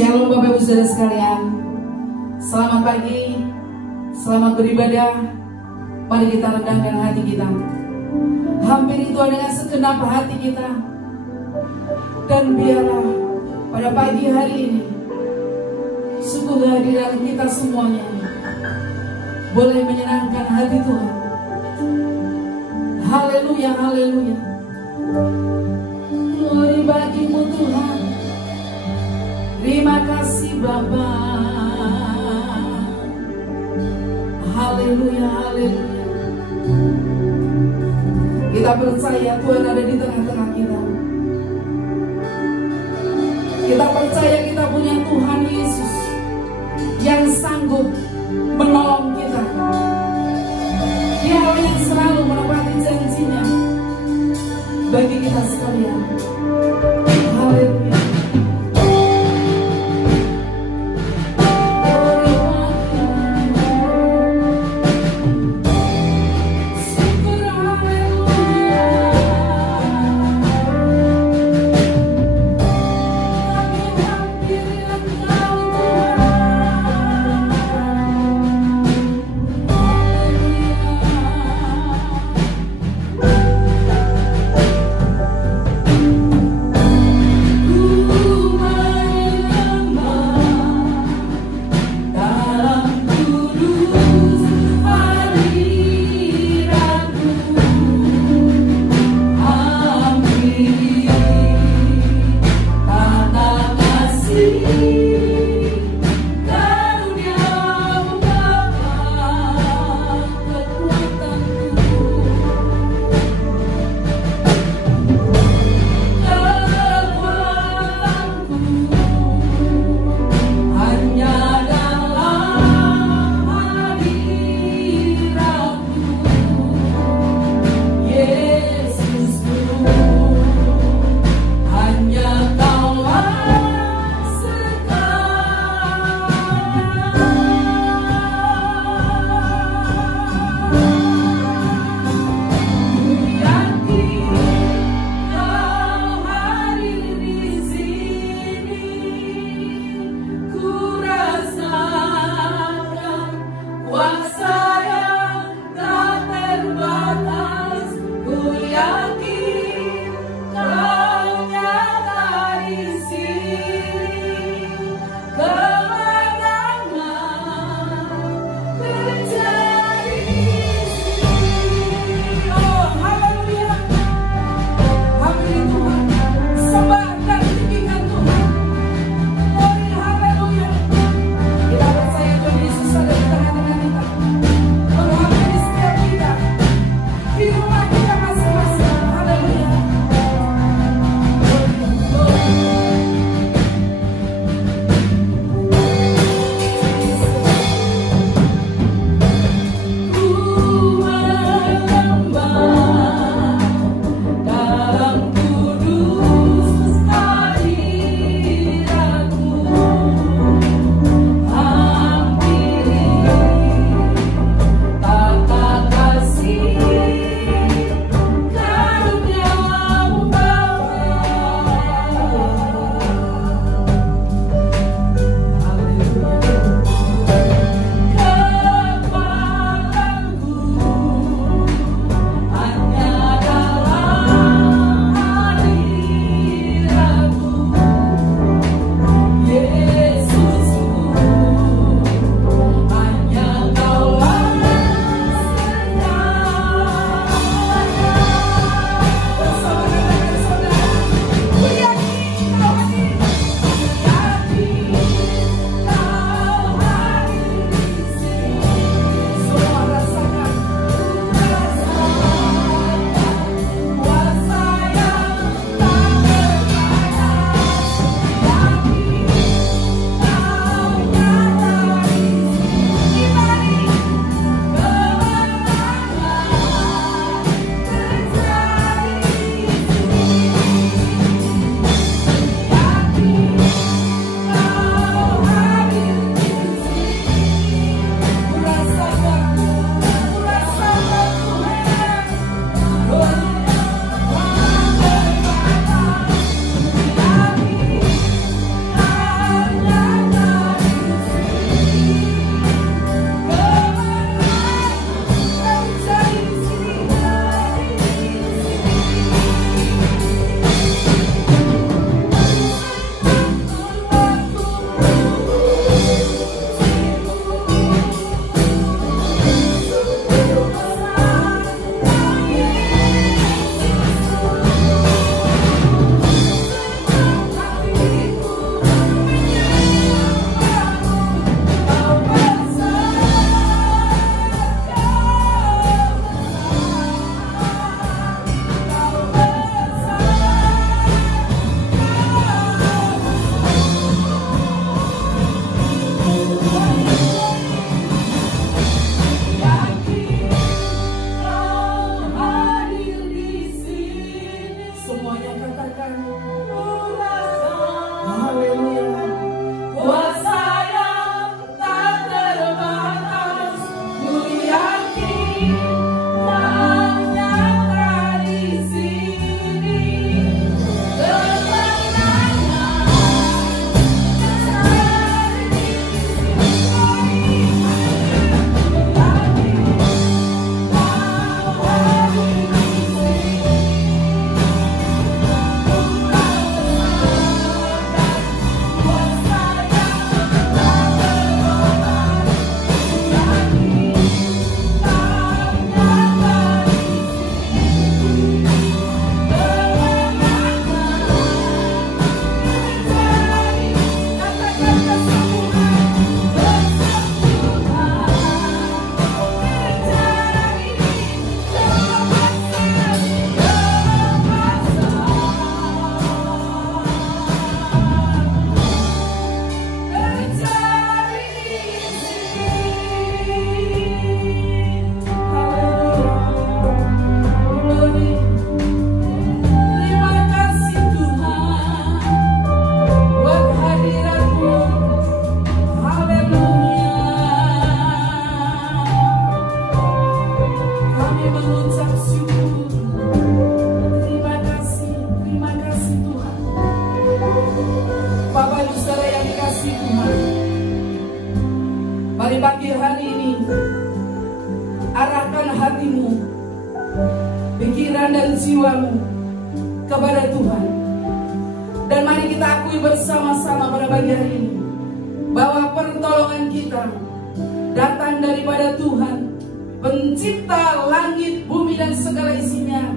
Shalom Bapak Ibu Saudara sekalian. Selamat pagi, selamat beribadah. Mari kita rendahkan hati kita. Hampiri Tuhan dengan segenap hati kita. Dan biarlah pada pagi hari ini sungguh kehadiran kita semuanya boleh menyenangkan hati Tuhan. Haleluya, haleluya. Glory bagimu Tuhan. Terima kasih Bapa. Haleluya, haleluya. Kita percaya Tuhan ada di tengah-tengah kita. Kita percaya kita punya Tuhan Yesus yang sanggup menolong kita. Dia yang selalu menepati janjinya bagi kita sekalian. Haleluya. pagi hari ini, arahkan hatimu, pikiran dan jiwamu kepada Tuhan. Dan mari kita akui bersama-sama pada pagi hari ini bahwa pertolongan kita datang daripada Tuhan, pencipta langit, bumi dan segala isinya.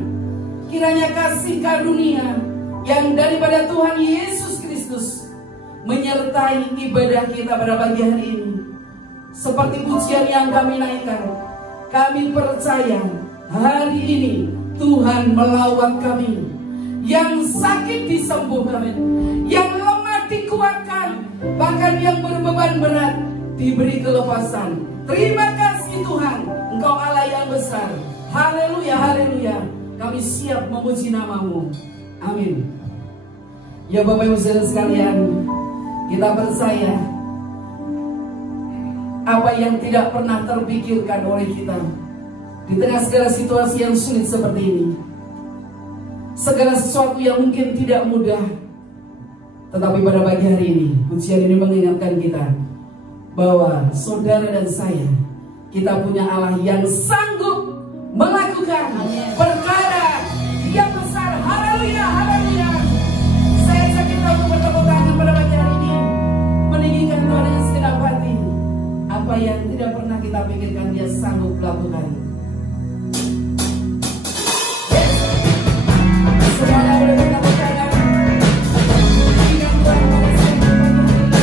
Kiranya kasih karunia yang daripada Tuhan Yesus Kristus menyertai ibadah kita pada pagi hari ini. Seperti pujian yang kami naikkan, kami percaya hari ini Tuhan melawat kami. Yang sakit disembuhkan, yang lemah dikuatkan, bahkan yang berbeban berat diberi kelepasan. Terima kasih Tuhan, Engkau Allah yang besar. Haleluya, haleluya. Kami siap memuji nama-Mu. Amin. Ya Bapak Ibu Saudara sekalian, kita percaya apa yang tidak pernah terpikirkan oleh kita di tengah segala situasi yang sulit seperti ini, segala sesuatu yang mungkin tidak mudah, tetapi pada pagi hari ini pujian ini mengingatkan kita bahwa saudara dan saya, kita punya Allah yang sanggup melakukan perkara yang besar. Haleluya, haleluya. Saya ajak kita untuk bertepuk tangan pada pagi hari ini, meninggikan Tuhan dengan segenap hati. Apa yang tidak pernah kita pikirkan Dia sanggup lakukan. Semuanya boleh bertepuk tangan. Meninggikan Tuhan pada segenap hati.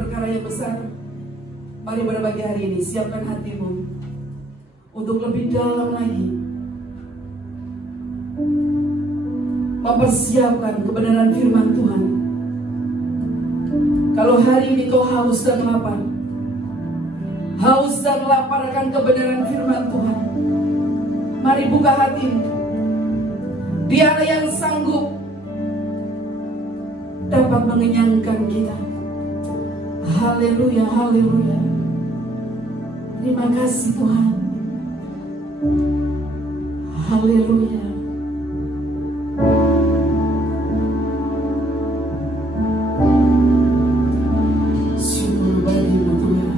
perkara yang besar. Mari pada pagi hari ini siapkan hatimu untuk lebih dalam lagi mempersiapkan kebenaran firman Tuhan. Kalau hari ini kau haus dan lapar, haus dan lapar akan kebenaran firman Tuhan, mari buka hatimu. Dialah yang sanggup dapat mengenyangkan kita. Haleluya, haleluya. Terima kasih Tuhan. Haleluya. Syukur bagimu Tuhan.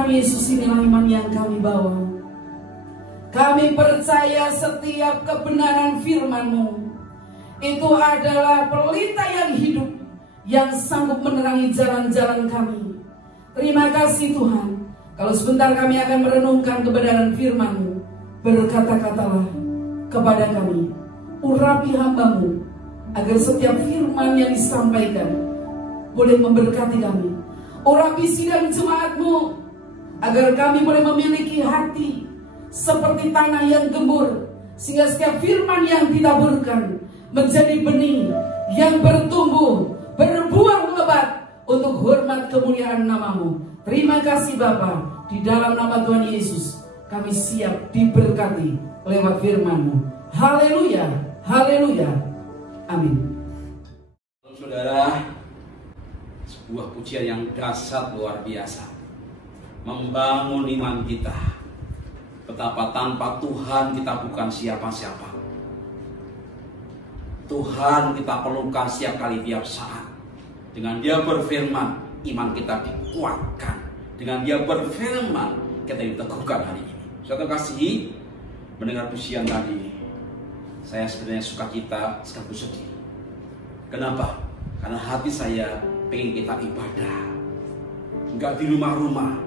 Tuhan Yesus, inilah iman yang kami bawa. Kami percaya setiap kebenaran firman-Mu itu adalah pelita yang hidup, yang sanggup menerangi jalan-jalan kami. Terima kasih Tuhan. Kalau sebentar kami akan merenungkan kebenaran firman-Mu, berkata-katalah kepada kami, urapi hamba-Mu, agar setiap firman yang disampaikan boleh memberkati kami. Urapi sidang jemaat-Mu, agar kami boleh memiliki hati seperti tanah yang gembur, sehingga setiap firman yang ditaburkan menjadi benih yang bertumbuh, berbuah lebat untuk hormat kemuliaan nama-Mu. Terima kasih Bapa, di dalam nama Tuhan Yesus kami siap diberkati lewat firman-Mu. Haleluya, haleluya, amin. Saudara, sebuah pujian yang dahsyat luar biasa, membangun iman kita. Betapa tanpa Tuhan kita bukan siapa-siapa. Tuhan kita perlukan setiap kali, tiap saat. Dengan Dia berfirman, iman kita dikuatkan. Dengan Dia berfirman, kita diteguhkan hari ini. Saudara kasih, mendengar pujian tadi, saya sebenarnya sukacita sekaligus sedih. Kenapa? Karena hati saya pengen kita ibadah, enggak di rumah-rumah,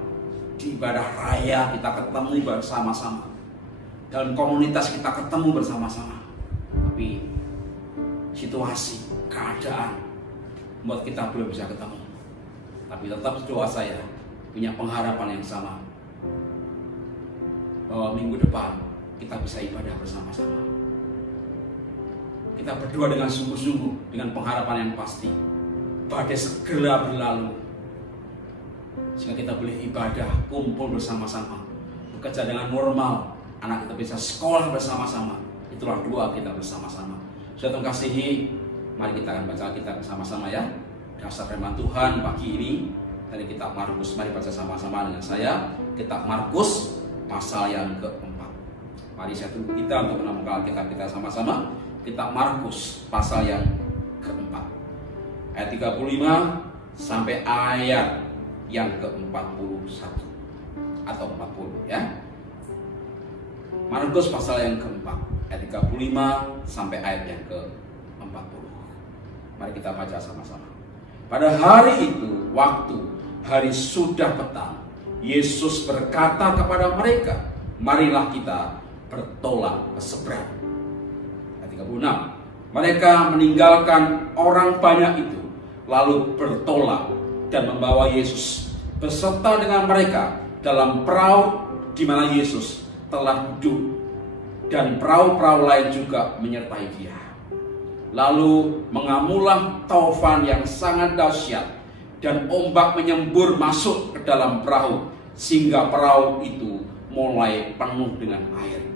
di ibadah raya kita ketemu bersama-sama, dalam komunitas kita ketemu bersama-sama. Tapi situasi, keadaan membuat kita belum bisa ketemu. Tapi tetap doa saya punya pengharapan yang sama, bahwa minggu depan kita bisa ibadah bersama-sama. Kita berdoa dengan sungguh-sungguh, dengan pengharapan yang pasti, badai segera berlalu, sehingga kita boleh ibadah, kumpul bersama-sama, bekerja dengan normal, anak kita bisa sekolah bersama-sama. Itulah doa kita bersama-sama. Saudara kasihi, mari kita akan baca kita bersama-sama ya. Dasar firman Tuhan pagi ini dari kitab Markus. Mari baca sama-sama dengan saya. Kitab Markus pasal yang keempat. Mari saya tunggu kita untuk menemukan kitab kita sama-sama. Kitab Markus pasal yang keempat, ayat 35 sampai ayat yang ke-41 atau 40 ya. Markus pasal yang keempat, ayat 35 sampai ayat yang ke-40. Mari kita baca sama-sama. Pada hari itu, waktu hari sudah petang, Yesus berkata kepada mereka, marilah kita bertolak ke seberang. 36. Mereka meninggalkan orang banyak itu, lalu bertolak dan membawa Yesus beserta dengan mereka dalam perahu di mana Yesus telah duduk, dan perahu-perahu lain juga menyertai Dia. Lalu mengamulah taufan yang sangat dahsyat, dan ombak menyembur masuk ke dalam perahu, sehingga perahu itu mulai penuh dengan air.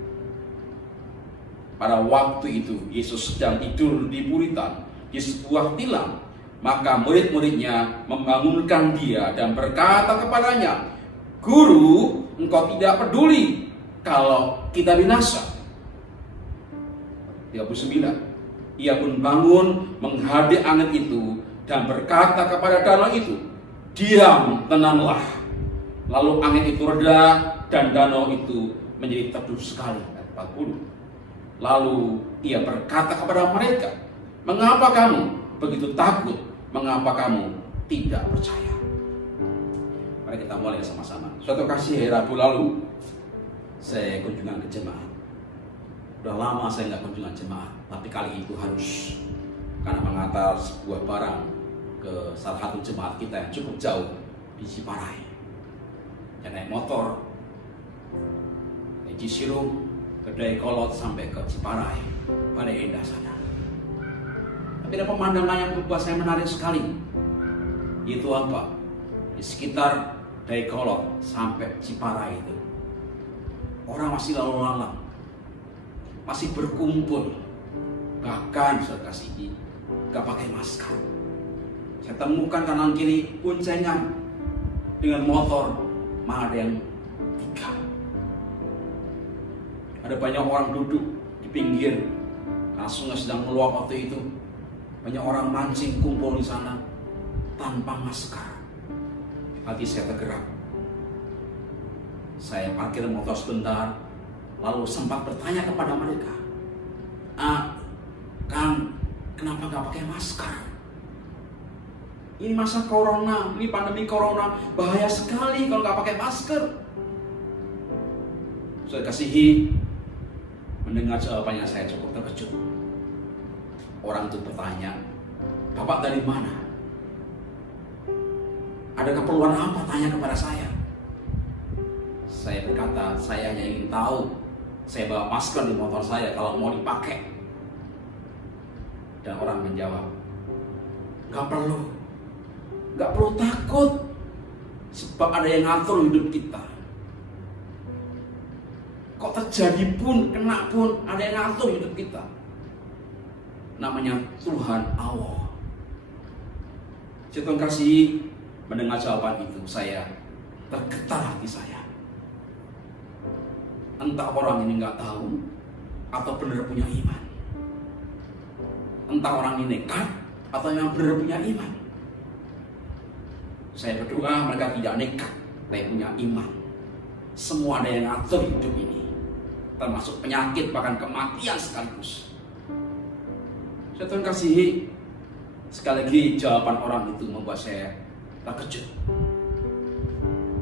Pada waktu itu Yesus sedang tidur di buritan di sebuah tilam. Maka murid-muridnya membangunkan Dia dan berkata kepadanya, Guru, engkau tidak peduli kalau kita binasa. 39. Ia pun bangun menghadap angin itu dan berkata kepada danau itu, diam, tenanglah. Lalu angin itu reda dan danau itu menjadi teduh sekali. 40. Lalu Ia berkata kepada mereka, mengapa kamu begitu takut? Mengapa kamu tidak percaya? Mari kita mulai sama-sama. Suatu kasih hari Rabu lalu saya kunjungan ke jemaat. Udah lama saya nggak kunjungan jemaat, tapi kali itu harus, karena mengantar sebuah barang ke salah satu jemaat kita yang cukup jauh di Ciparai. Dan naik motor dari Cisirung ke Dayakolot sampai ke Ciparai, pada indah sana. Tapi ada pemandangan yang membuat saya menarik sekali. Itu apa? Di sekitar Dayakolot sampai Ciparai itu, orang masih lalu lalang, masih berkumpul, bahkan saya kasih gak pakai masker. Saya temukan kanan kiri boncengan dengan motor, malah ada yang 3. Ada banyak orang duduk di pinggir karena sungai sedang meluap waktu itu. Banyak orang mancing kumpul di sana tanpa masker. Hati saya tergerak. Saya parkir motor sebentar, lalu sempat bertanya kepada mereka, Kang, kenapa nggak pakai masker? Ini masa corona, ini pandemi corona, bahaya sekali kalau nggak pakai masker. Saya kasihi, mendengar jawabannya saya cukup terkejut. Orang itu bertanya, Bapak dari mana? Ada keperluan apa tanya kepada saya? Saya berkata, saya hanya ingin tahu. Saya bawa masker di motor saya kalau mau dipakai. Dan orang menjawab, nggak perlu takut. Sebab ada yang ngatur hidup kita. Kok terjadi pun, kena pun, ada yang ngatur hidup kita. Namanya Tuhan Allah. Tuhan kasih, mendengar jawaban itu, saya tergetar hati saya. Entah orang ini nggak tahu atau benar punya iman. Entah orang ini nekat atau yang benar punya iman. Saya berdoa mereka tidak nekat, tapi punya iman. Semua ada yang ngatur hidup ini, termasuk penyakit bahkan kematian sekaligus. Saya Tuhan kasihi, sekali lagi jawaban orang itu membuat saya terkejut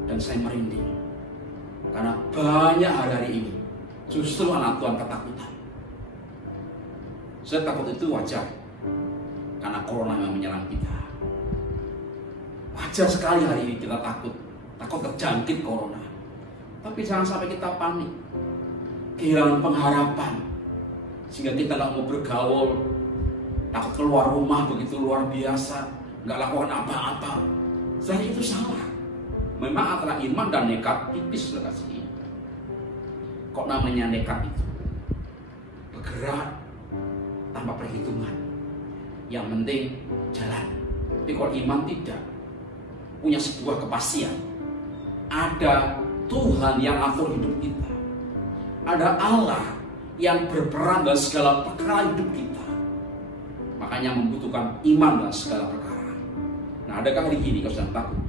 dan saya merinding. Karena banyak hari ini justru anak Tuhan ketakutan. Saya takut itu wajar, karena corona memang menyerang kita. Wajar sekali hari ini kita takut terjangkit corona. Tapi jangan sampai kita panik, kehilangan pengharapan, sehingga kita nggak mau bergaul, takut keluar rumah begitu luar biasa, nggak lakukan apa-apa. Saya itu salah. Memang antara iman dan nekat tipis sudah kasih. Kok namanya nekat itu? Bergerak tanpa perhitungan. Yang penting jalan. Tapi kalau iman tidak, punya sebuah kepastian. Ada Tuhan yang atur hidup kita. Ada Allah yang berperan dalam segala perkara hidup kita. Makanya membutuhkan iman dalam segala perkara. Nah, adakah hari ini kau sedang takut?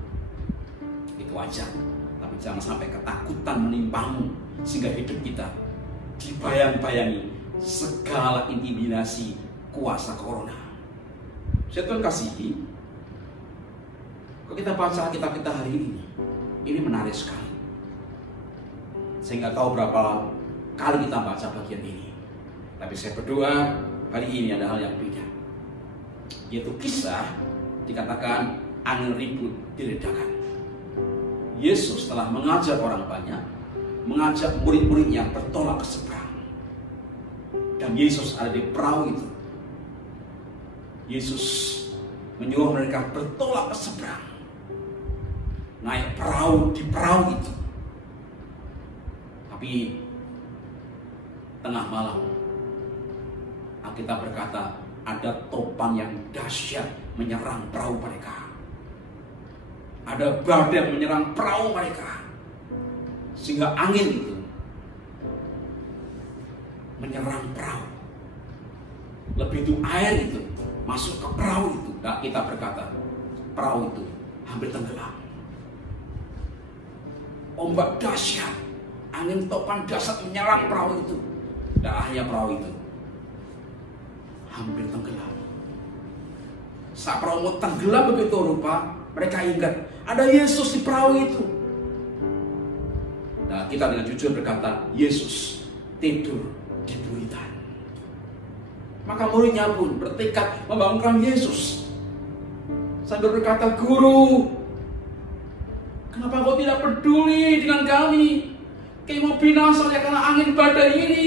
Itu wajar. Tapi jangan sampai ketakutan menimpamu sehingga hidup kita dibayang-bayangi segala intimidasi kuasa corona. Saya Tuhan kasihi, kalau kita baca kitab kita hari ini menarik sekali. Saya nggak tahu berapa kali kita baca bagian ini, tapi saya berdoa hari ini ada hal yang beda, yaitu kisah dikatakan angin ribut diredakan. Yesus telah mengajar orang banyak, mengajak murid-muridnya bertolak ke seberang, dan Yesus ada di perahu itu. Yesus menyuruh mereka bertolak ke seberang, naik perahu di perahu itu. Tapi tengah malam Alkitab berkata ada topan yang dahsyat menyerang perahu mereka. Ada badai menyerang perahu mereka, sehingga angin itu menyerang perahu. Lebih itu air itu masuk ke perahu itu. Nah, kita berkata perahu itu hampir tenggelam. Ombak dahsyat, angin topan dahsyat menyerang perahu itu. Dan akhirnya perahu itu hampir tenggelam. Saat perahu tenggelam begitu rupa, mereka ingat ada Yesus di perahu itu. Nah, kita dengan jujur berkata, Yesus tidur di buritan. Maka muridnya pun bertekad membangunkan Yesus sambil berkata, Guru, kenapa kau tidak peduli dengan kami? Kami mau binasa karena angin badai ini.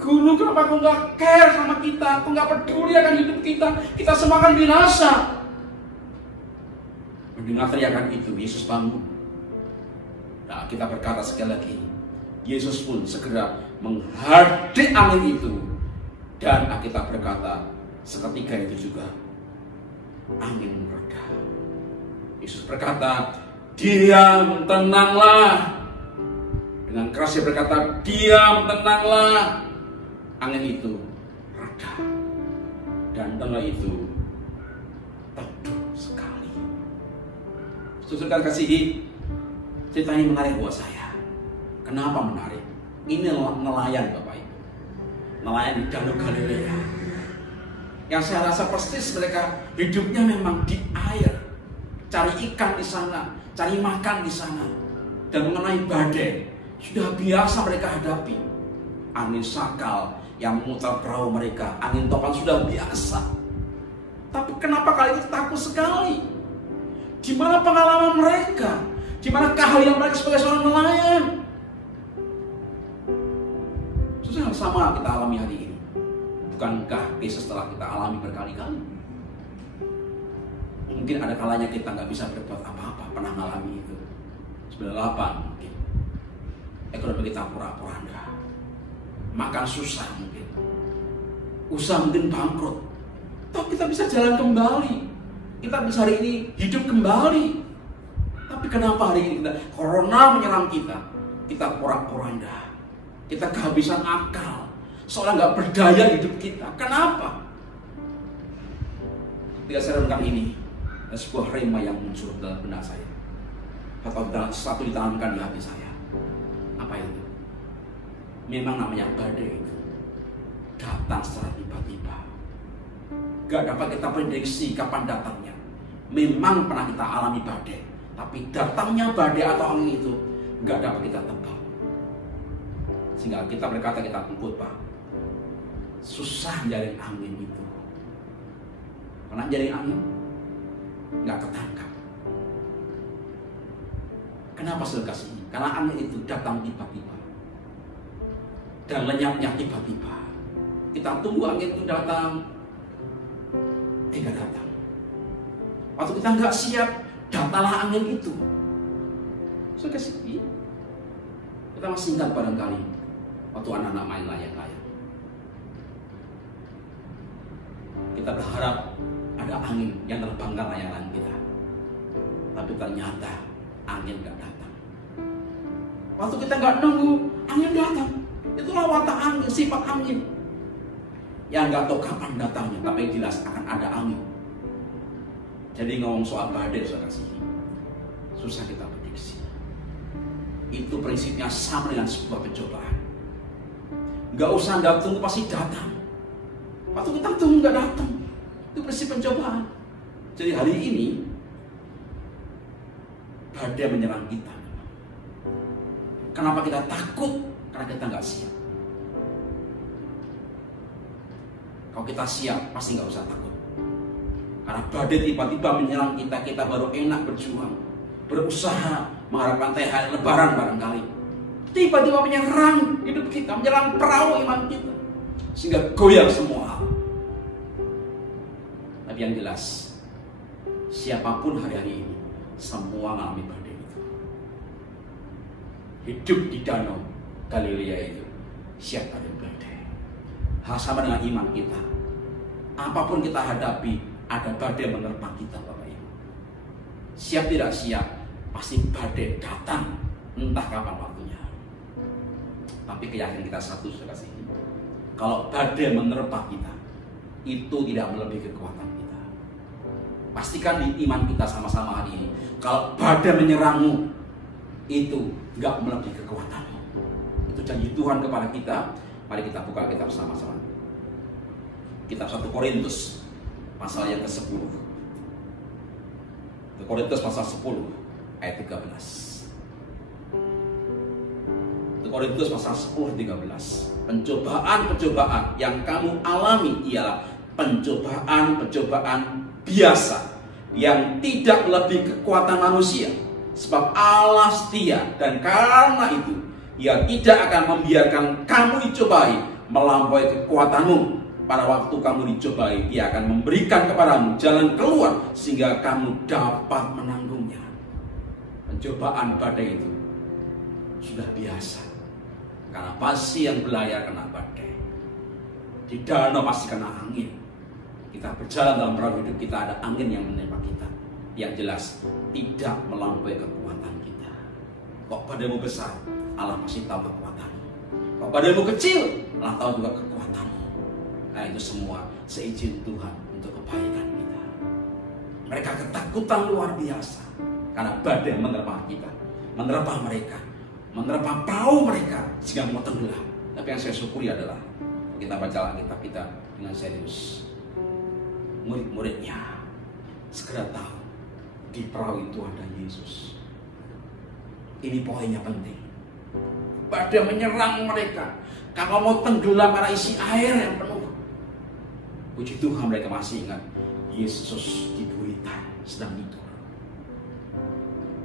Guru, kenapa kau nggak care sama kita? Kau nggak peduli akan hidup kita? Kita semua akan binasa. Mendengar teriakan itu, Yesus bangun. Nah, kita berkata sekali lagi, Yesus pun segera menghardik angin itu. Dan kita berkata, seketika itu juga angin mereda. Yesus berkata, diam, tenanglah. Dengan keras dia berkata, diam, tenanglah. Angin itu reda. Dan tengah itu teduh sekali. Saudara kasihi, Cerita ini menarik buat saya. Kenapa menarik? Ini nelayan Bapak Ibu. Nelayan di Danau Galilea. Yang saya rasa persis mereka hidupnya memang di air. Cari ikan di sana, cari makan di sana. Dan mengenai badai, sudah biasa mereka hadapi. Angin sakal yang memutar perahu mereka, angin topan sudah biasa. Tapi kenapa kali ini takut sekali? Di mana pengalaman mereka? Di mana keahlian mereka sebagai seorang nelayan? Susah sama kita alami hari ini. Bukankah kisah setelah kita alami berkali-kali? Mungkin ada kalanya kita nggak bisa berbuat apa-apa, pernah mengalami itu. 98 mungkin. Ekonomi kita pura-puranda. Makan susah mungkin. Usaha mungkin bangkrut. Toh kita bisa jalan kembali. Kita bisa hari ini hidup kembali. Tapi kenapa hari ini corona menyerang kita? Kita pura-puranda. Kita kehabisan akal. Seolah nggak berdaya hidup kita. Kenapa? Ketika saya renungkan ini, ada sebuah rema yang muncul dalam benak saya. Atau sesuatu ditanamkan di hati saya. Apa itu? Memang namanya badai itu datang secara tiba-tiba. Gak dapat kita prediksi kapan datangnya. Memang pernah kita alami badai, tapi datangnya badai atau angin itu gak dapat kita tebak. Sehingga kita berkata, kita khotbah, susah jaring angin itu. Pernah jaring angin? Gak ketangkap. Kenapa saya kasih ini? Karena angin itu datang tiba-tiba. Dan lenyapnya tiba-tiba. Kita tunggu angin itu datang, gak datang. Waktu kita nggak siap, datanglah angin itu. Saya kasih ini. Kita masih ingat barangkali waktu anak-anak main layang-layang. Kita berharap ada angin yang terbangkan layang-layang kita. Tapi ternyata angin nggak datang. Waktu kita nggak nunggu, angin datang. Itulah watak angin, sifat angin. Yang nggak tahu kapan datangnya, tapi jelas akan ada angin. Jadi ngomong soal badai, saudara sini, susah kita prediksi. Itu prinsipnya sama dengan sebuah pencobaan. Nggak usah nggak tunggu, pasti datang. Waktu kita tunggu nggak datang, itu prinsip pencobaan. Jadi hari ini badai menyerang kita. Kenapa kita takut? Karena kita nggak siap. Kalau kita siap, pasti nggak usah takut. Karena badai tiba-tiba menyerang kita, kita baru enak berjuang, berusaha mengharapkan THR Lebaran barangkali. Tiba-tiba menyerang hidup kita, menyerang perahu iman kita, sehingga goyang semua hal. Tapi yang jelas, siapapun hari-hari ini, semua mengalami badai itu. Hidup di Danau Galilea itu siap ada badai. Hal sama dengan iman kita. Apapun kita hadapi, ada badai menerpa kita, Bapak Ibu. Siap tidak siap, pasti badai datang, entah kapan waktunya. Tapi keyakinan kita satu, saudara sini, kalau badai menerpa kita, itu tidak melebihi kekuatan kita. Pastikan di iman kita sama-sama hari ini, kalau badai menyerangmu, itu nggak melebihi kekuatanmu. Itu janji Tuhan kepada kita. Mari kita buka kitab sama-sama. Kitab 1 Korintus pasal yang ke-10. 1 Korintus pasal 10 ayat 13. 1 Korintus pasal 10 13. Pencobaan-pencobaan yang kamu alami ialah pencobaan-pencobaan biasa yang tidak melebihi kekuatan manusia. Sebab Allah setia, dan karena itu Ia tidak akan membiarkan kamu dicobai melampaui kekuatanmu. Pada waktu kamu dicobai, Dia akan memberikan kepadamu jalan keluar sehingga kamu dapat menanggungnya. Pencobaan badai itu sudah biasa, karena pasti yang belayar kena badai. Di danau pasti kena angin. Kita berjalan dalam perahu hidup kita, ada angin yang menimpa kita. Yang jelas tidak melampaui kekuatan kita. Kok badaimu besar, Allah masih tahu kekuatanmu. Kok badaimu kecil, Allah tahu juga kekuatanmu. Nah, itu semua seizin Tuhan untuk kebaikan kita. Mereka ketakutan luar biasa karena badai menerpa kita. menerpa mereka, menerpa perahu mereka sehingga mau tenggelam. Tapi yang saya syukuri adalah kita baca Alkitab kita dengan serius. Murid-muridnya segera tahu di perahu itu ada Yesus. Ini poinnya penting. Badai menyerang mereka. Kalau mau tenggelam karena isi air yang penuh. Puji Tuhan mereka masih ingat Yesus di buritan sedang tidur.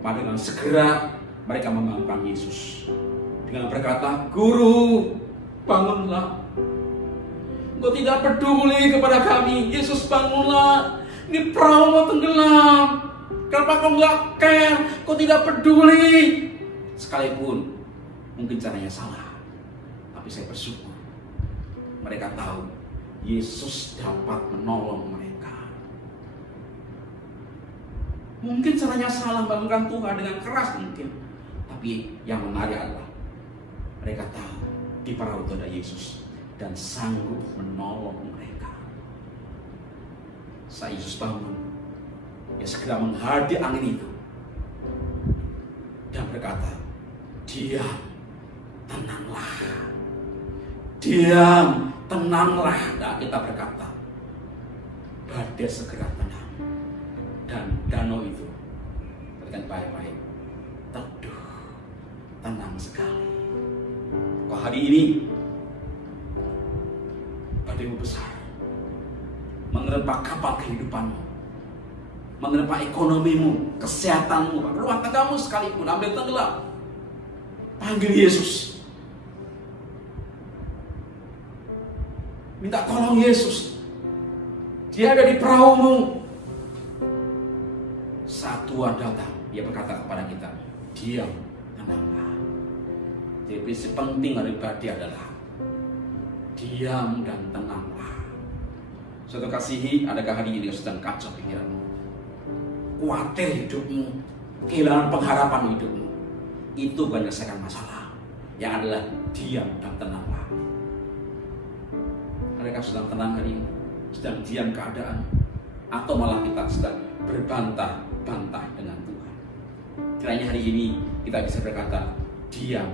Maka dengan segera mereka membangunkan Yesus dengan berkata, "Guru, bangunlah. Engkau tidak peduli kepada kami. Yesus, bangunlah. Ini perahu mau tenggelam. Kenapa kau nggak care? Kau tidak peduli." Sekalipun mungkin caranya salah, tapi saya bersyukur mereka tahu Yesus dapat menolong mereka. Mungkin caranya salah, bangunkan Tuhan dengan keras mungkin, tapi yang menarik adalah mereka tahu di perahu itu ada Yesus dan sanggup menolong mereka. Saat Yesus bangun, dia segera menghadapi angin itu dan berkata, "Diam, tenanglah. Diam, tenanglah." Nah, kita berkata, badai segera tenang. Dan danau itu dengan baik-baik teduh, tenang sekali. Kok hari ini badai besar menerpa kapal kehidupanmu, menerpa ekonomimu, kesehatanmu, rumah tanggamu sekalipun hampir tenggelam. Panggil Yesus. Minta tolong Yesus. Dia ada di perahumu. Saat Tuhan datang, dia berkata kepada kita, "Diam, tenanglah." Jadi prinsip penting dari badai adalah diam dan tenanglah. Suatu kasihi, adakah hari ini sedang kacau pikiranmu, khawatir hidupmu, kehilangan pengharapan hidupmu? Itu bukan menyelesaikan masalah. Yang adalah diam dan tenanglah. Mereka sedang tenang hari ini, sedang diam keadaan, atau malah kita sedang berbantah-bantah dengan Tuhan. Kiranya hari ini kita bisa berkata, diam,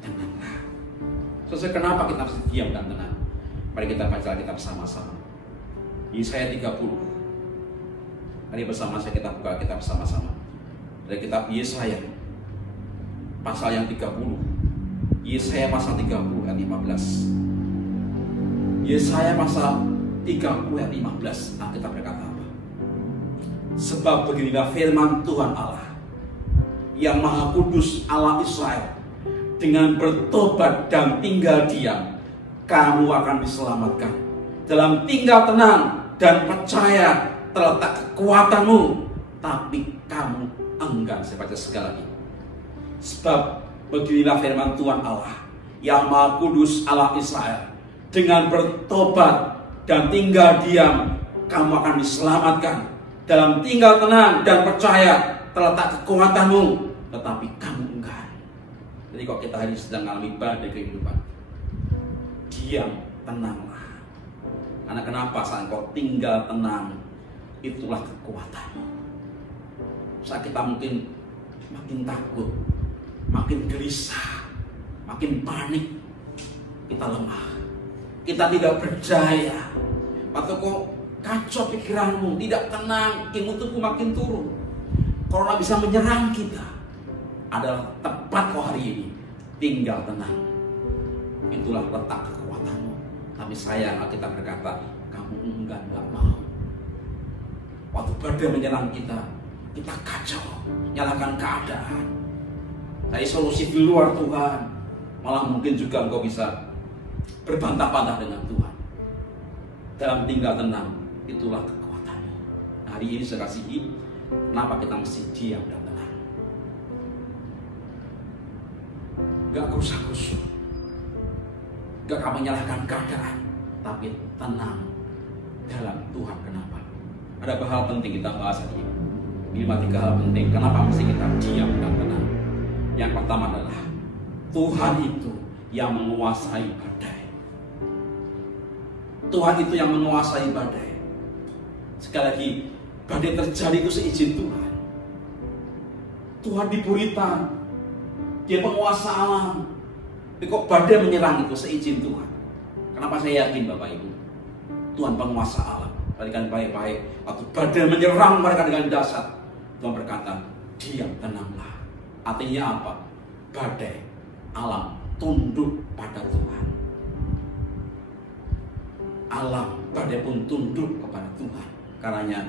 tenanglah. Sesuai kenapa kita harus diam dan tenang? Mari kita baca Alkitab bersama-sama. Yesaya 30. Mari bersama saya kita buka Alkitab bersama-sama. Dari kitab Yesaya pasal yang 30. Yesaya pasal 30 ayat 15. Yesaya pasal 30 ayat 15. Nah, kita berkata apa? Sebab beginilah firman Tuhan Allah yang Maha Kudus, Allah Israel, dengan bertobat dan tinggal diam, kamu akan diselamatkan. Dalam tinggal tenang dan percaya terletak kekuatanmu, tapi kamu enggan. Saya baca sekali lagi. Sebab beginilah firman Tuhan Allah yang Maha Kudus, Allah Israel, dengan bertobat dan tinggal diam, kamu akan diselamatkan. Dalam tinggal tenang dan percaya terletak kekuatanmu, tetapi kamu enggan. Jadi kalau kita hari sedang mengalami badai kehidupan, diam, tenanglah. Karena kenapa? Saat kau tinggal tenang, itulah kekuatanmu. Saat kita mungkin makin takut, makin gelisah, makin panik, kita lemah, kita tidak berdaya. Atau kok kacau pikiranmu, tidak tenang, imun tubuh makin turun. Corona bisa menyerang kita. Adalah tepat kok hari ini tinggal tenang. Itulah letak kekuatanmu. Tapi sayang, kita berkata, kamu enggan, gak mau. Waktu badai menyerang kita kacau, nyalakan keadaan, cari solusi di luar Tuhan. Malah mungkin juga engkau bisa berbantah-bantah dengan Tuhan. Dalam tinggal tenang, itulah kekuatanmu. Hari ini saya kasihi, kenapa kita mesti diam dan tenang? Gak kusah-kusah, gak kamu menyalahkan keadaan, tapi tenang dalam Tuhan. Kenapa? Ada hal penting kita bahas hari ini. 3 hal penting kenapa mesti kita diam dan tenang. Yang pertama adalah Tuhan itu yang menguasai badai. Tuhan itu yang menguasai badai. Sekali lagi, badai terjadi itu seizin Tuhan. Tuhan di buritan, Dia penguasa alam. Tapi kok badai menyerang itu seizin Tuhan. Kenapa saya yakin Bapak Ibu? Tuhan penguasa alam. Perhatikan baik-baik. Waktu badai menyerang mereka dengan dahsyat, Tuhan berkata, diam, tenanglah. Artinya apa? Badai alam tunduk pada Tuhan. Alam, badai pun tunduk kepada Tuhan. Karenanya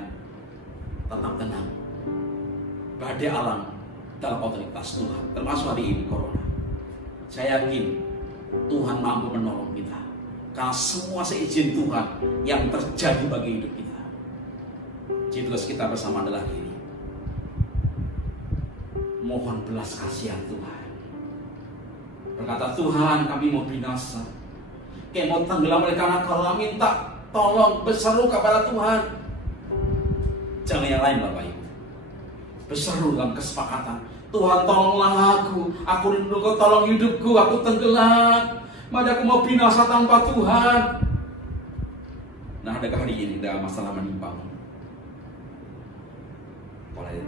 tetap tenang. Badai alam dalam otoritas Tuhan, termasuk hari ini corona. Saya yakin Tuhan mampu menolong kita, karena semua seizin Tuhan yang terjadi bagi hidup kita. Jadi tugas kita bersama adalah ini. Mohon belas kasihan Tuhan. Berkata, Tuhan, kami mau binasa, kayak mau tenggelam oleh karena Kau, minta tolong, berseru kepada Tuhan. Jangan yang lain Bapak Ibu. Berseru dalam kesepakatan, Tuhan tolonglah aku rindu Kau tolong hidupku, aku tenggelam, maka aku mau binasa tanpa Tuhan. Nah, adakah hari ini ada masalah menimpamu?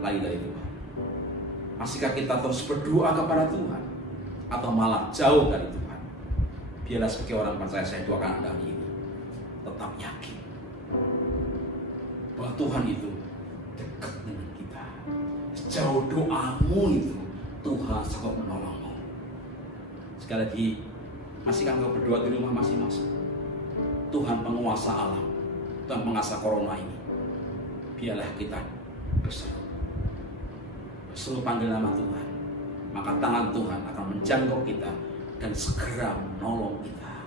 Lain dari Tuhan. Masihkah kita terus berdoa kepada Tuhan, atau malah jauh dari Tuhan? Biarlah sebagai orang percaya, saya doakan Anda hari ini tetap yakin bahwa Tuhan itu dekat dengan kita. Jauh doamu itu, Tuhan sanggup menolongmu. Sekali lagi, masihkah engkau berdoa di rumah masing-masing? Tuhan penguasa alam, Tuhan penguasa corona ini, biarlah kita berseru panggil nama Tuhan, maka tangan Tuhan akan menjangkau kita dan segera menolong kita.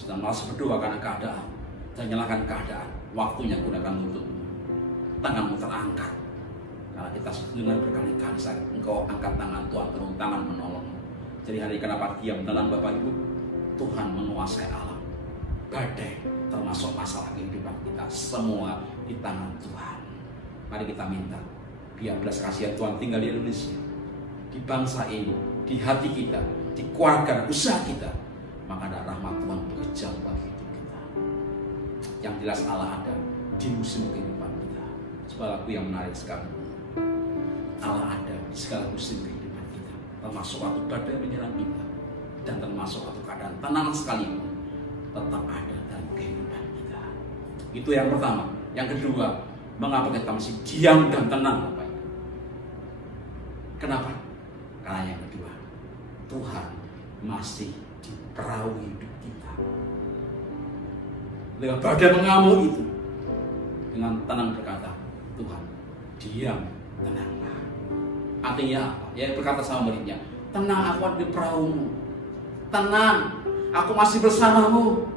Sedang malas berdoa karena keadaan, dan nyalakan keadaan, waktunya gunakan untukmu. Tanganmu terangkat, karena kita dengar berkali-kali saat engkau angkat tangan, Tuhan turun tangan menolongmu. Jadi hari kenapa diam dalam Bapak Ibu? Tuhan menguasai alam, badai termasuk masalah kehidupan kita, semua di tangan Tuhan. Mari kita minta, biar belas kasihan Tuhan tinggal di Indonesia, di bangsa ini, di hati kita, di keluarga, usaha kita. Maka ada rahmat Tuhan bekerja bagi hidup kita. Yang jelas Allah ada di musim kehidupan kita. Sebuah lagu yang menarik sekali. Allah ada di segala musim kehidupan kita, termasuk waktu badai menyerang kita, dan termasuk waktu keadaan tenang sekalipun, tetap ada dalam kehidupan kita. Itu yang pertama. Yang kedua, mengapa kita masih diam dan tenang Bapak Ibu? Kenapa? Karena yang kedua, Tuhan masih di perahu hidup kita. Dengan badai mengamuk itu, dengan tenang berkata, Tuhan, diam, tenanglah. Artinya apa? Ya berkata sama muridnya, tenang, aku ada di perahumu. Tenang, aku masih bersamamu.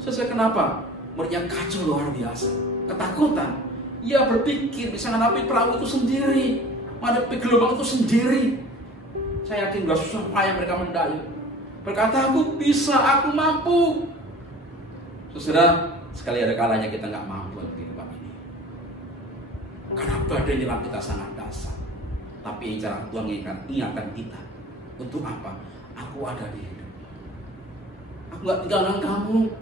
Sesuai kenapa? Muridnya kacau luar biasa, ketakutan. Ia berpikir bisa menghadapi perahu itu sendiri, menghadapi gelombang itu sendiri. Saya yakin gak susah payah mereka mendayung. Berkata, aku bisa, aku mampu. Saudara, sekali ada kalanya kita gak mampu dalam kehidupan ini, karena badai nyerang kita sangat dahsyat. Tapi cara Tuhan ingatkan kita, untuk apa? Aku ada di hidup. Aku gak tinggalkan kamu,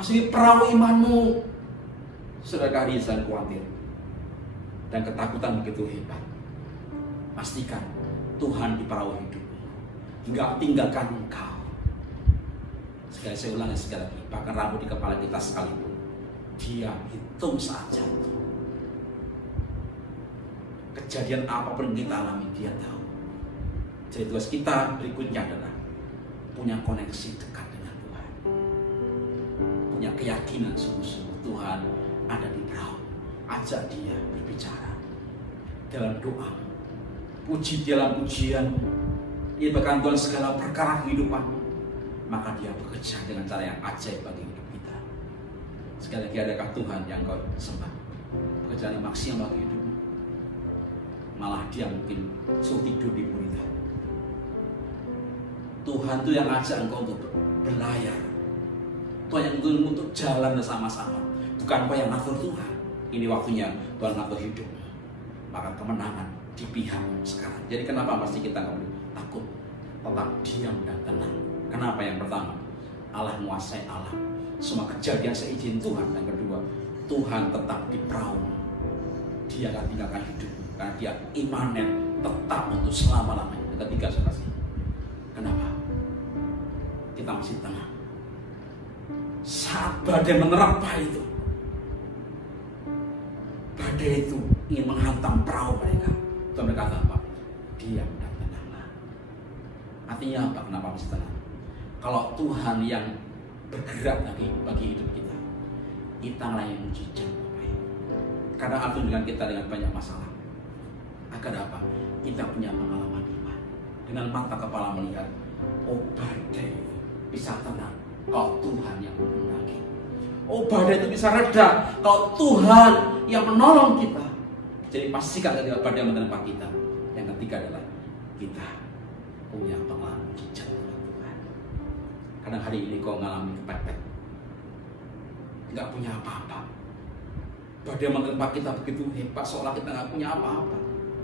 masih di perahu imanmu. Saudara, kehadiran khawatir dan ketakutan begitu hebat. Pastikan Tuhan di perahu hidup, nggak tinggalkan engkau. Sekali saya ulangi sekali lagi, bahkan rambut di kepala kita sekalipun, Dia hitung saat jatuh. Kejadian apapun yang kita alami, Dia tahu. Jadi tugas kita berikutnya adalah punya koneksi dekat dengan Tuhan, punya keyakinan sungguh-sungguh Tuhan ada di perahu. Ajak Dia berbicara dalam doa, puji dalam pujian, Dia berkantor segala perkara kehidupanmu, maka Dia bekerja dengan cara yang ajaib bagi hidup kita. Sekali lagi, adakah Tuhan yang kau sembah pekerjaan yang maksimal bagi hidupmu? Malah Dia mungkin suruh tidur di gurita. Tuhan itu yang ajak engkau untuk berlayar, Tuhan yang untuk jalan bersama-sama, bukan kau yang ngatur Tuhan. Ini waktunya Tuhan ngatur hidup, maka kemenangan di pihakmu sekarang. Jadi kenapa pasti kita nggak boleh takut, tetap diam dan tenang. Kenapa? Yang pertama, Allah menguasai alam, semua kejadian seizin Tuhan. Yang kedua, Tuhan tetap di perahu, Dia akan tinggalkan hidupmu, karena Dia imanen, tetap untuk selama-lamanya. Yang ketiga, saudara, masih tenang. Saat badai menerpa itu, badai itu ingin menghantam perahu mereka. Tuhan berkata apa? Diam dan tenanglah. Artinya apa? Kenapa masih tenang? Kalau Tuhan yang bergerak bagi hidup kita, kita lah yang mujizat. Karena aku dengan kita dengan banyak masalah. Agar apa? Kita punya pengalaman iman. Dengan mata kepala melihat, oh badai bisa tenang kalau Tuhan yang menenangi. Oh badai itu bisa reda kalau Tuhan yang menolong kita. Jadi pastikan ketika badai menerpa kita. Yang ketiga adalah kita punya pengalaman mujizat dengan Tuhan. Kadang hari ini kau mengalami kepepet, nggak punya apa-apa. Badai menerpa kita begitu hebat, seolah kita nggak punya apa-apa.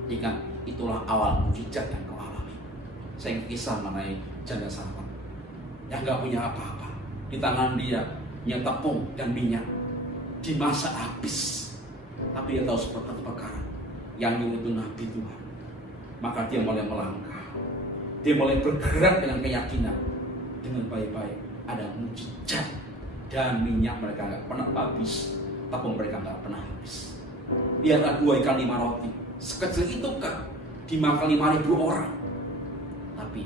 Ingat, itulah awal mujizat yang kau alami. Saya kisah mengenai janda Sarfat yang nggak punya apa-apa. Di tangan dia hanya tepung dan minyak. Di masa habis, tapi dia tahu satu perkara, yang nyuruh itu Nabi Tuhan. Maka dia mulai melangkah, dia mulai bergerak dengan keyakinan, dengan baik-baik. Ada mujizat dan minyak mereka nggak pernah habis. Tepung mereka nggak pernah habis. Lihatlah 2 ikan 5 roti. Sekecil itu kan dimakan 5.000 orang. Tapi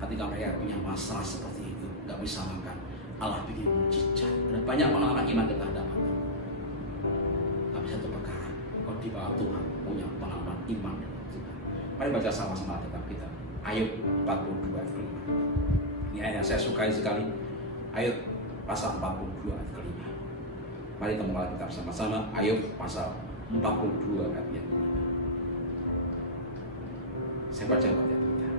ketika mereka punya masalah seperti itu, nggak bisa makan, Allah bikin mujizat. Dan banyak pengalaman iman kita dapat. Tapi satu perkara, kau di bawah Tuhan punya pengalaman iman dengan Tuhan. Mari baca sama-sama kitab kita. Ayub 42 ayat 5. Ini ayat yang saya sukai sekali. Ayub pasal 42 ayat 5. Mari kita membaca kitab sama-sama. Ayub pasal 42 ayat 5. Saya baca ayat kita.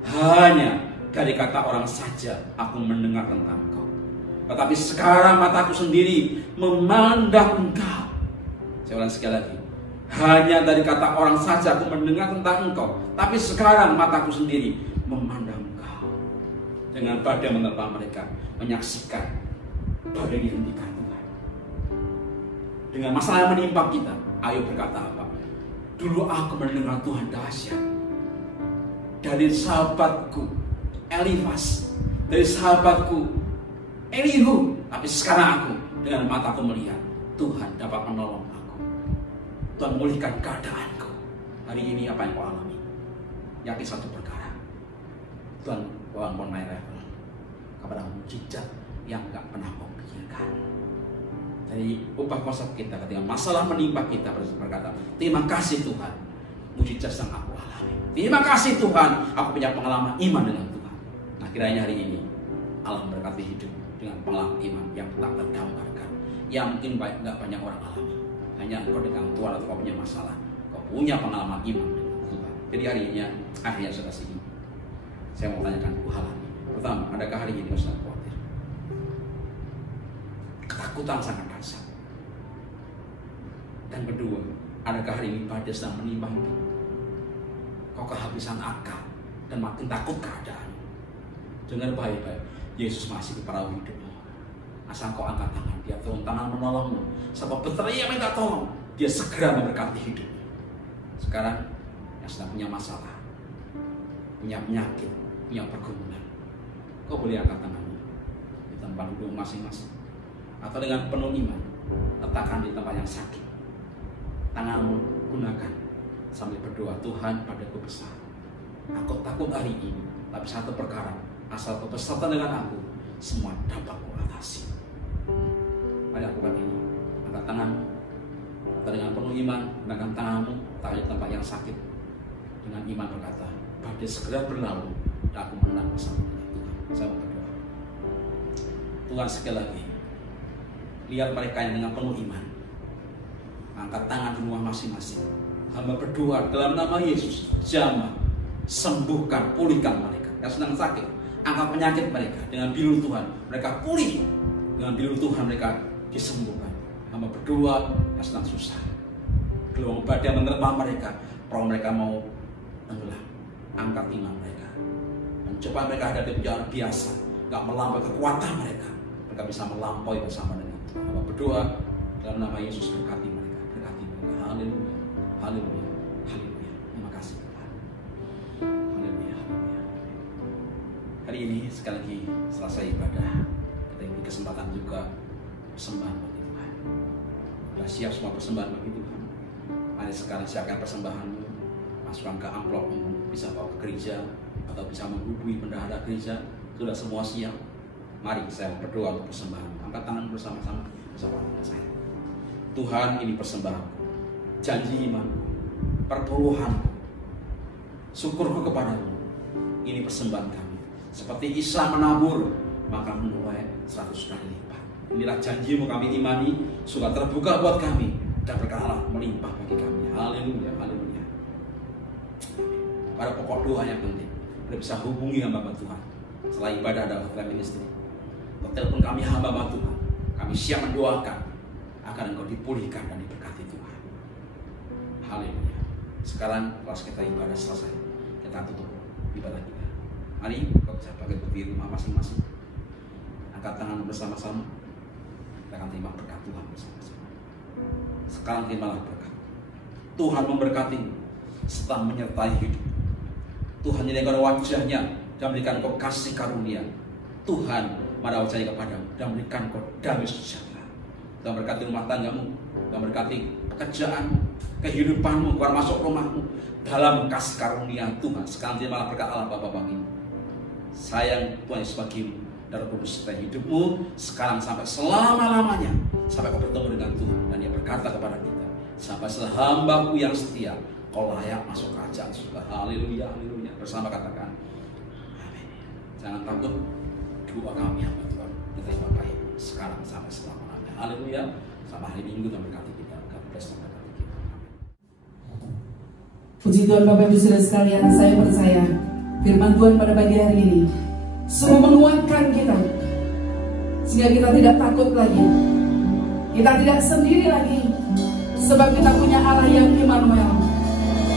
Hanya dari kata orang saja aku mendengar tentang Engkau, tetapi sekarang mataku sendiri memandang Engkau. Saya ulang sekali lagi. Hanya dari kata orang saja aku mendengar tentang Engkau, tapi sekarang mataku sendiri memandang Engkau. Dengan badai menerpa mereka, menyaksikan badai dihentikan. Dengan masalah yang menimpa kita, Ayub berkata apa? Dulu aku mendengar Tuhan dahsyat dari sahabatku Elifas, dari sahabatku Elihu, tapi sekarang aku dengan mataku melihat Tuhan dapat menolong aku. Tuhan memulihkan keadaanku. Hari ini apa yang kau alami? Yakin satu perkara, Tuhan bawa kau naik level kepada mujizat yang gak pernah kau pikirkan. Dari ubah konsep kita ketika masalah menimpa kita, berkata, terima kasih Tuhan, mujizat yang aku alami. Terima kasih Tuhan, aku punya pengalaman iman dengan Tuhan. Nah kiranya hari ini Allah memberkati hidup dengan pengalaman iman yang tak tergambarkan, yang mungkin nggak banyak orang alami. Hanya kau dengan Tuhan atau kau punya masalah, kau punya pengalaman iman dengan Tuhan. Jadi hari ini akhirnya sudah sini. Saya mau tanyakan 2 hal lagi. Pertama, adakah hari ini kau sedang khawatir? Ketakutan sangat dahsyat. Dan kedua, adakah hari ini badai sedang menimpa hidup? Kau kehabisan akal dan makin takut keadaan. Dengar baik-baik, Yesus masih di perahu hidupmu. Asal kau angkat tangan, dia turun tangan menolongmu. Sebab berteriak minta tolong, dia segera memberkati hidupmu. Sekarang yang sedang punya masalah, punya penyakit, punya pergumulan, kau boleh angkat tanganmu di tempat duduk masing-masing. Atau dengan penuh iman, letakkan di tempat yang sakit. Tanganmu gunakan sambil berdoa, Tuhan padaku besar. Aku takut hari ini, tapi satu perkara, asal kau beserta dengan aku, semua dapat kau atasi. Mari lakukan ini. Angkat tanganmu, atau dengan penuh iman, gunakan tanganmu, taruh di tempat yang sakit. Dengan iman berkata, badai segera berlalu, dan aku menang bersama dengan Tuhan. Saya mau berdoa. Tuhan sekali lagi, lihat mereka yang dengan penuh iman, angkat tangan di rumah masing-masing. Hamba berdoa dalam nama Yesus, jamah, sembuhkan, pulihkan mereka yang sedang sakit. Angkat penyakit mereka dengan bilur Tuhan, mereka pulih. Dengan bilur Tuhan mereka disembuhkan. Hamba berdoa yang sedang susah, gelombang badai menerpa mereka, perahu mereka mau tenggelam. Angkat iman mereka, dan coba mereka hadapi jalan biasa, gak melampaui kekuatan mereka. Mereka bisa melampaui bersama dengan Tuhan. Hamba berdoa dalam nama Yesus, berkati mereka, berkati mereka. Haleluya, haleluya, haleluya. Terima kasih Tuhan. Haleluya, haleluya. Hari ini sekali lagi selesai ibadah, kita ini kesempatan juga persembahan bagi Tuhan. Sudah siap semua persembahan bagi Tuhan? Mari sekarang siapkan persembahanmu, masukkan ke amplopmu, bisa bawa ke gereja atau bisa menghubungi bendahara gereja. Sudah semua siap? Mari saya berdoa untuk persembahan. Angkat tangan bersama-sama dengan saya. Tuhan, ini persembahan, janji iman, perpuluhan, syukurku kepadamu. Ini persembahan kami. Seperti Isa menabur, maka menuai 100 kali lipat. Inilah janjimu kami imani, sudah terbuka buat kami dan berkala melimpah bagi kami. Haleluya, haleluya. Pada pokok doa yang penting, kita bisa hubungi hamba Tuhan. Setelah ibadah adalah hotline ministry. Telepon kami hamba Tuhan. Kami siap mendoakan agar engkau dipulihkan dan diberkati Tuhan. Haleluya. Sekarang kelas kita ibadah selesai, kita tutup ibadah kita. Mari kau bisa pakai berdiri rumah masing-masing. Angkat tangan bersama-sama. Kita akan terima berkat Tuhan bersama-sama. Sekarang terimalah berkat. Tuhan memberkatimu serta menyertai hidup. Tuhan menyediakan wajahnya dan memberikan kau kasih karunia. Tuhan menaruh wajahnya kepadamu dan memberikan kau damai sejahtera. Tuhan berkati rumah tanggamu, Tuhan berkati pekerjaanmu, kehidupanmu, keluar masuk rumahmu dalam kasih karunia Tuhan. Sekarang terimalah berkat Allah Bapa bagimu. Sayang Tuhan Yesus bagimu dan Roh Kudus sertai hidupmu sekarang sampai selama-lamanya, sampai kau bertemu dengan Tuhan dan Dia berkata kepada kita, sampai hamba-Ku yang setia, kau layak masuk kerajaan surga. Haleluya, haleluya. Bersama katakan amin. Jangan takut, doa kami hamba Tuhan diterima baik sekarang sampai selama-lamanya. Haleluya. Sama hari Minggu Tuhan berkati kita. God bless Tuhan berkati kita. Puji Tuhan Bapak Ibu Saudara sekalian, saya percaya firman Tuhan pada pagi hari ini sungguh menguatkan kita sehingga kita tidak takut lagi, kita tidak sendiri lagi, sebab kita punya Allah yang Immanuel,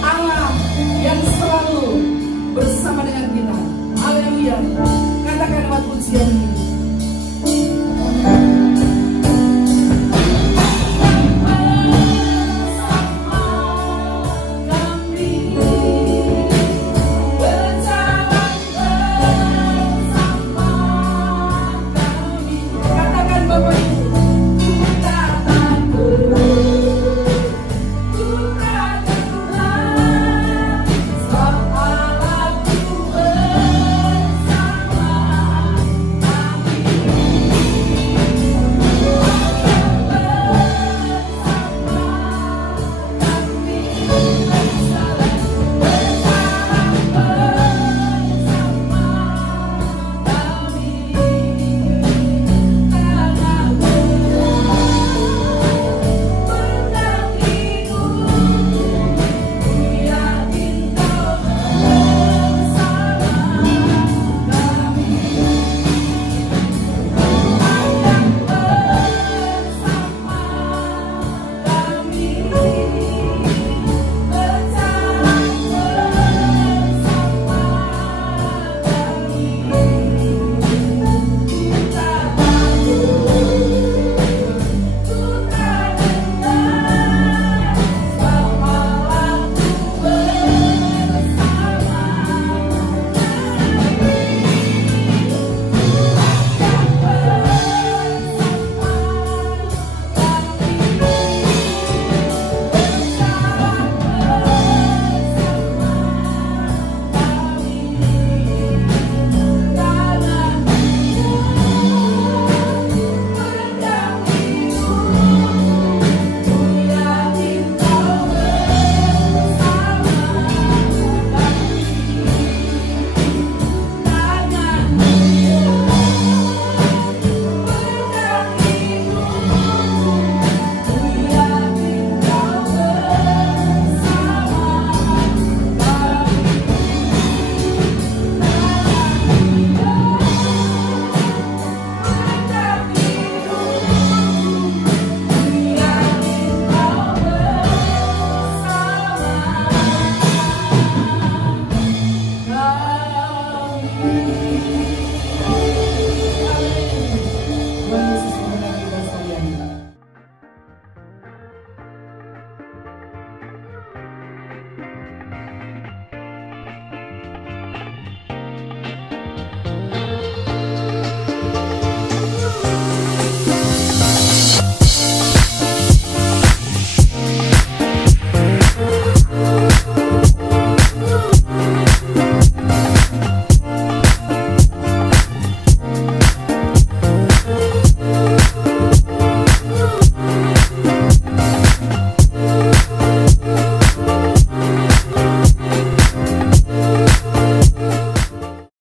Allah yang selalu bersama dengan kita. Haleluya. Katakan lewat pujian ini,